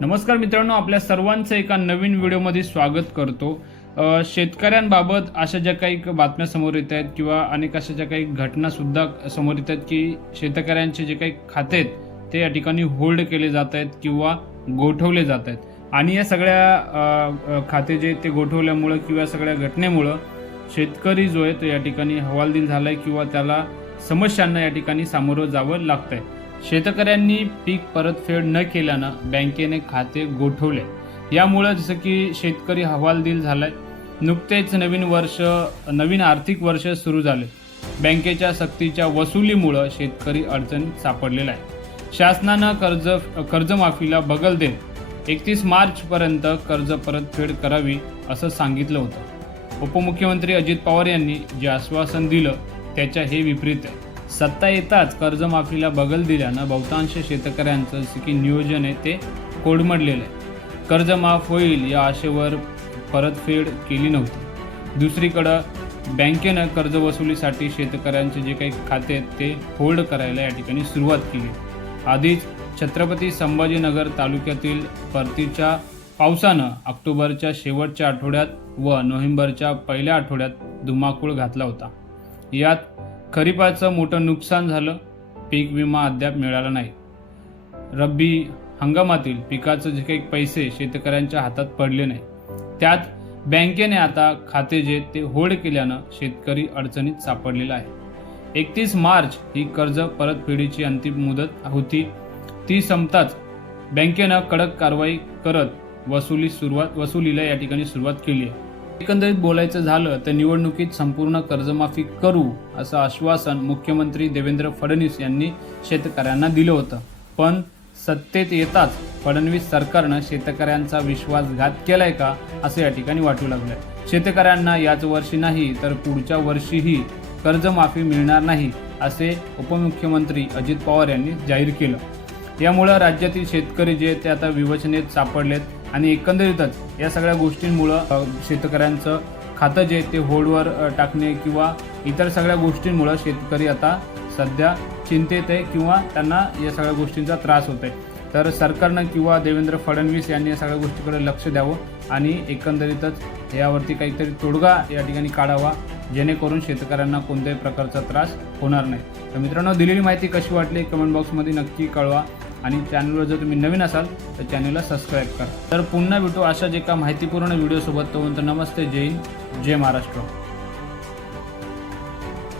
नमस्कार मित्रांनो आपल्या सर्वांचं एका नवीन व्हिडिओमध्ये स्वागत करतो. शेतकऱ्यांबाबत अशा ज्या काही बातम्या समोर येत आहेत किंवा अनेक अशा ज्या काही घटनासुद्धा समोर येत आहेत की शेतकऱ्यांचे जे काही खाते आहेत ते या ठिकाणी होल्ड केले जात आहेत किंवा गोठवले जात आहेत. आणि या सगळ्या खाते जे आहेत ते गोठवल्यामुळं किंवा सगळ्या घटनेमुळं शेतकरी जो आहे तो या ठिकाणी हवालदिल झाला आहे किंवा त्याला समस्यांना या ठिकाणी सामोरं जावं लागतंय. शेतकऱ्यांनी पीक परतफेड न केल्यानं बँकेने खाते गोठवले. यामुळं जसं की शेतकरी हवालदिल झालाय. नुकतेच नवीन वर्ष नवीन आर्थिक वर्ष सुरू झाले. बँकेच्या सक्तीच्या वसुलीमुळं शेतकरी अडचणीत सापडलेला आहे. शासनानं कर्ज कर्जमाफीला बगल देत एकतीस मार्चपर्यंत कर्ज परतफेड करावी असं सांगितलं होतं. उपमुख्यमंत्री अजित पवार यांनी जे आश्वासन दिलं त्याच्या हे विपरीत आहे. सत्ता येताच कर्जमाफीला बगल दिल्यानं बहुतांश शेतकऱ्यांचं जसं की नियोजन आहे ते कोडमडलेलं आहे. कर्ज माफ होईल या आशेवर परतफेड केली नव्हती. दुसरीकडं बँकेनं कर्ज वसुलीसाठी शेतकऱ्यांचे जे काही खाते आहेत ते होल्ड करायला या ठिकाणी सुरुवात केली. आधीच छत्रपती संभाजीनगर तालुक्यातील परतीच्या पावसानं ऑक्टोबरच्या शेवटच्या आठवड्यात व नोव्हेंबरच्या पहिल्या आठवड्यात धुमाकूळ घातला होता. यात खरीपाचं मोठं नुकसान झालं पीक विमा अद्याप मिळाला नाही. रब्बी हंगामातील पिकाचं जे काही पैसे शेतकऱ्यांच्या हातात पडले नाही त्यात बँकेने आता खाते जे ते होल्ड केल्यानं शेतकरी अडचणीत सापडलेला आहे. एकतीस मार्च ही कर्ज परतफेडीची अंतिम मुदत होती. ती संपताच बँकेनं कडक कारवाई करत वसुली सुरुवात वसुलीला या ठिकाणी सुरुवात केली आहे. एकंदरीत बोलायचं झालं तर निवडणुकीत संपूर्ण कर्जमाफी करू असं आश्वासन मुख्यमंत्री देवेंद्र फडणवीस यांनी शेतकऱ्यांना दिलं होतं. पण सत्तेत येताच फडणवीस सरकारनं शेतकऱ्यांचा विश्वासघात केलाय का असं या ठिकाणी वाटू लागलंय. शेतकऱ्यांना याच वर्षी नाही तर पुढच्या वर्षीही कर्जमाफी मिळणार नाही असे उपमुख्यमंत्री अजित पवार यांनी जाहीर केलं. यामुळं राज्यातील शेतकरी जे ते आता विवचनेत सापडलेत आणि एकंदरीतच या सगळ्या गोष्टींमुळं शेतकऱ्यांचं खातं जे आहे ते होल्डवर टाकणे किंवा इतर सगळ्या गोष्टींमुळं शेतकरी आता सध्या चिंतेत आहे किंवा त्यांना या सगळ्या गोष्टींचा त्रास होत आहे तर सरकारनं किंवा देवेंद्र फडणवीस यांनी या सगळ्या गोष्टीकडे लक्ष द्यावं आणि एकंदरीतच यावरती काहीतरी तोडगा या ठिकाणी काढावा जेणेकरून शेतकऱ्यांना कोणत्याही प्रकारचा त्रास होणार नाही. तर मित्रांनो दिलेली माहिती कशी वाटली? कमेंट बॉक्समध्ये नक्की कळवा. आणि चॅनलवर जर तुम्ही नवीन असाल तर चॅनलला सबस्क्राईब करा. तर पुन्हा भेटू अशा जे का माहितीपूर्ण व्हिडिओसोबत तो नमस्ते जय हिंद जय महाराष्ट्र.